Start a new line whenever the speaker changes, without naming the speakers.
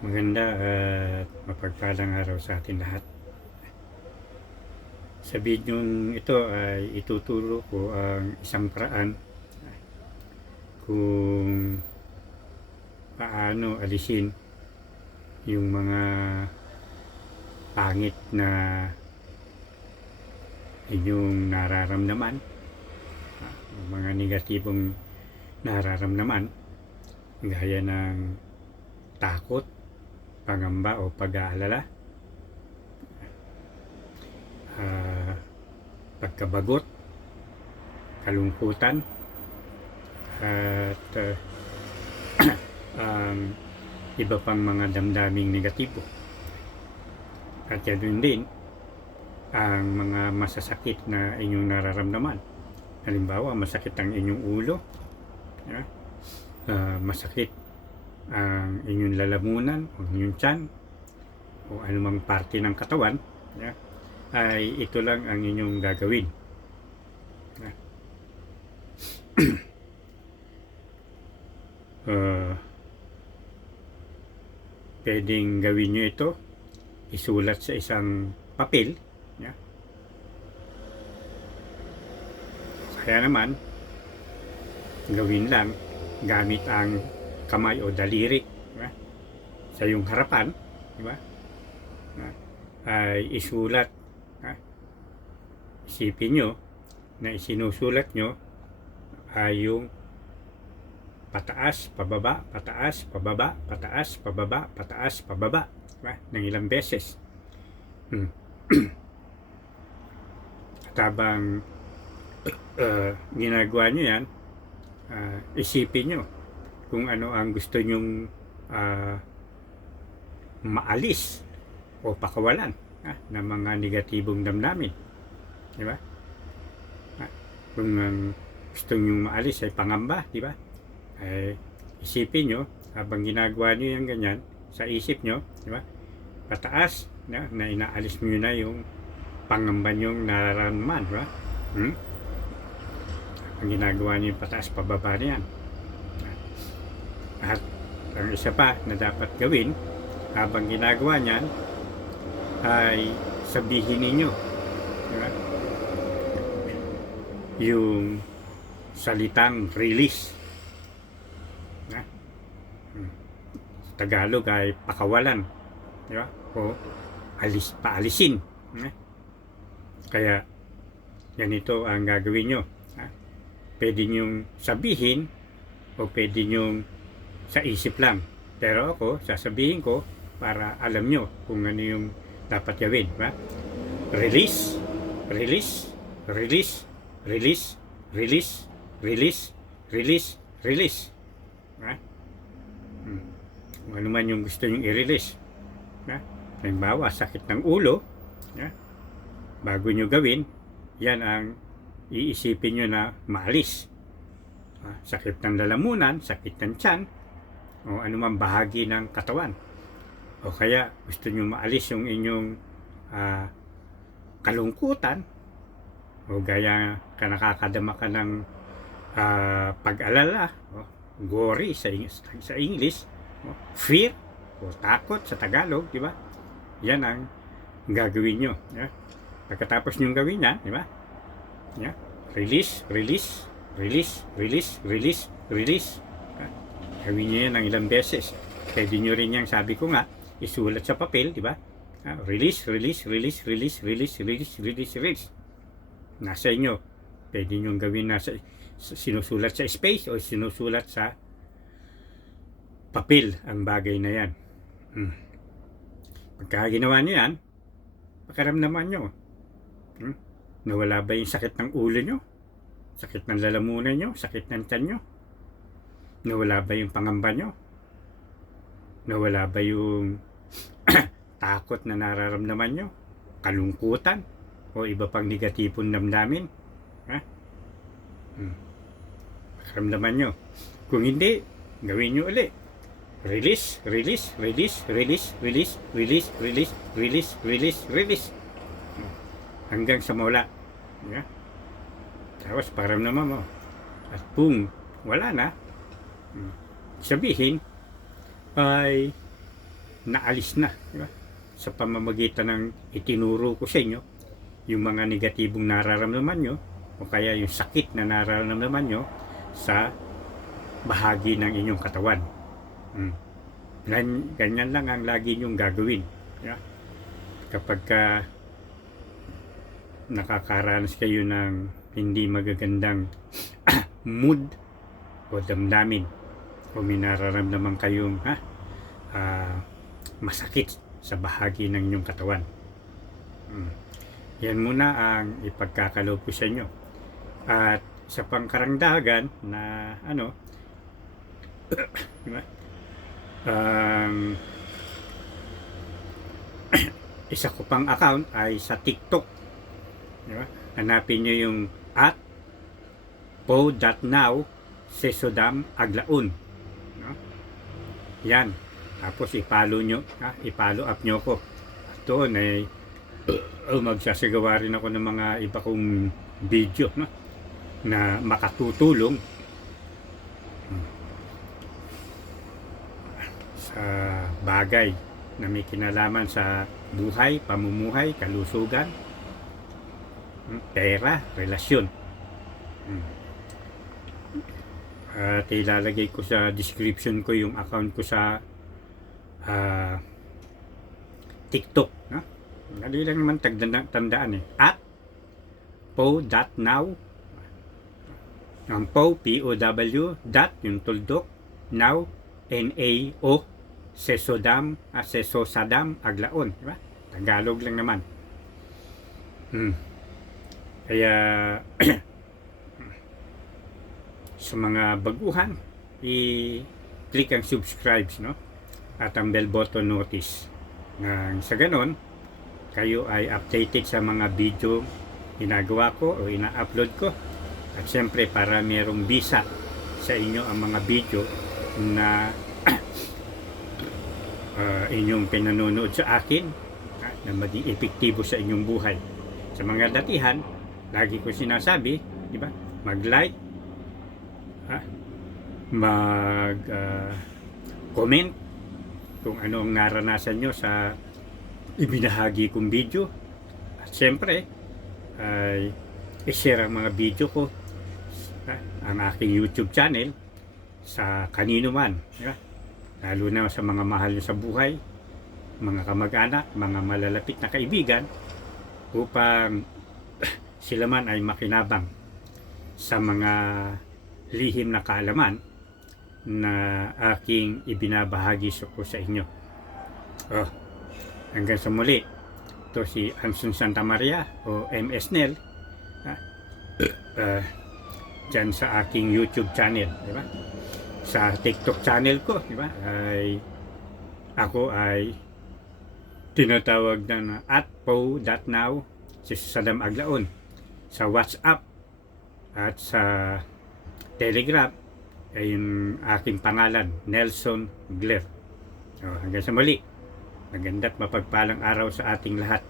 Maganda at mapagpalang araw sa atin lahat. Sa video ito ay ituturo ko ang isang paraan kung paano alisin yung mga pangit na inyong nararamdaman, mga negatibong nararamdaman, gaya ng takot, pangamba o pag-aalala, ah, pagkabagot, kalungkutan, at ah, um, iba pang mga damdaming negatibo. At yan din ang mga masasakit na inyong nararamdaman. Halimbawa, masakit ang inyong ulo? Ah, masakit ang inyong lalamunan o inyong tiyan o anumang parte ng katawan, yeah? ay ito lang ang inyong gagawin. Yeah? Ah, pwedeng gawin nyo ito isulat sa isang papel yeah? kaya naman gawin lang gamit ang kamay o daliri di ba? sa iyong harapan di ba Ah, ay isulat ha? isipin nyo na isinusulat nyo ay yung pataas, pababa, pataas, pababa, pataas, pababa, pataas, pababa. Diba? Ng ilang beses. Hmm. At habang uh, ginagawa nyo yan, uh, isipin nyo kung ano ang gusto nyong uh, maalis o pakawalan ha, ng mga negatibong damdamin. Di ba? Ha, Kung ang gusto nyong maalis ay pangamba, di ba? ay isipin nyo habang ginagawa nyo yung ganyan sa isip nyo, di ba? Pataas na, na inaalis nyo na yung pangamba nyo nararamdaman, di ba? Hmm? Ang ginagawa nyo yung pataas pababa. At ang isa pa na dapat gawin habang ginagawa niyan ay sabihin ninyo di ba? yung salitang release na Hmm. Tagalog ay pakawalan di ba o alis paalisin na? kaya ganito ang gagawin nyo ha? pwede nyong sabihin o pwede nyong sa isip lang. Pero ako, sasabihin ko para alam nyo kung ano yung dapat gawin. Ba? Release, release, release, release, release, release, release, release. Ba? Hmm. Kung ano man yung gusto nyong i-release. Ba? Halimbawa, sakit ng ulo. Ba? Bago nyo gawin, yan ang iisipin nyo na maalis. Sakit ng lalamunan, sakit ng tiyan, o anumang bahagi ng katawan. O kaya gusto nyo maalis yung inyong ah, kalungkutan, o gaya ka nakakadama ka ng ah, pag-alala, o, worry sa, sa English, no? fear o takot sa Tagalog, di ba? Yan ang gagawin nyo. Yeah? Pagkatapos nyo gawin yan, di ba? Yeah? Release, release, release, release, release, release. Gawin nyo yan ng ilang beses. Pwede nyo rin yan, sabi ko nga, isulat sa papel, di ba? Ah, release, release, release, release, release, release, release, release. Nasa inyo. Pwede nyo gawin nasa sinusulat sa space o sinusulat sa papel ang bagay na yan. Hmm. Pagka ginawa nyo yan, pakaramdaman nyo. Hmm? Nawala ba yung sakit ng ulo nyo? Sakit ng lalamunan nyo? Sakit ng tiyan nyo? Nawala ba yung pangamba nyo? Nawala ba yung takot na nararamdaman nyo? Kalungkutan? O iba pang negatibong damdamin? Ha? Hmm. Pakiramdaman nyo. Kung hindi, gawin nyo ulit. Release, release, release, release, release, release, release, release, release, release. Hanggang sa mawala. Yeah? Tapos pakiramdaman mo. At kung wala na, hmm, sabihin ay naalis na. Di ba? Sa pamamagitan ng itinuro ko sa inyo, yung mga negatibong nararamdaman nyo, o kaya yung sakit na nararamdaman nyo sa bahagi ng inyong katawan. Hmm. Gan- Ganyan lang ang lagi nyong gagawin. Di ba? Kapag ka nakakaranas kayo ng hindi magagandang mood o damdamin o may nararamdaman kayong ha, ah, masakit sa bahagi ng inyong katawan. Mm. Yan muna ang ipagkakaloob ko sa inyo. At sa pangkarangdagan na ano, di ba? Um, isa ko pang account ay sa TikTok. Di ba? Hanapin nyo yung at po.now sesodam aglaon. Yan. Tapos ipalo nyo, ha? ipalo up nyo ko. Doon ay uh, magsasagawa rin ako ng mga iba kong video no? na makatutulong sa bagay na may kinalaman sa buhay, pamumuhay, kalusugan, hmm, pera, relasyon. Hmm. At ilalagay ko sa description ko yung account ko sa ah, TikTok. No? Dali lang naman tandaan eh. At po.now ang po, P-O-W, dot, yung tuldok, now, N-A-O, Sesodam, ah, Sesosadam, Aglaon. Di ba? Tagalog lang naman. Hmm. Kaya, sa mga baguhan, i-click ang subscribes, no? At ang bell button notice. Nang sa ganon, kayo ay updated sa mga video ginagawa ko o ina-upload ko. At siyempre, para merong bisa sa inyo ang mga video na ah, inyong pinanonood sa akin ah, na maging epektibo sa inyong buhay. Sa mga datihan, lagi ko sinasabi, di ba? Mag-like, mag ah, comment kung ano ang naranasan nyo sa ibinahagi kong video. At siyempre, ay i-share ang mga video ko ah, ang aking YouTube channel sa kanino man. Ba? Lalo na sa mga mahal sa buhay, mga kamag-anak, mga malalapit na kaibigan, upang sila man ay makinabang sa mga lihim na kaalaman na aking ibinabahagi ko sa inyo. Oh, hanggang sa muli. Ito si Anson Santa Maria o MS Nel. Ah, ah, dyan sa aking YouTube channel, di ba? Sa TikTok channel ko, di ba? Ay ako ay tinatawag na at po.now si Sadam Aglaon sa WhatsApp at sa Telegram ay yung aking pangalan, Nelson Gler. So, hanggang sa muli. Maganda at mapagpalang araw sa ating lahat.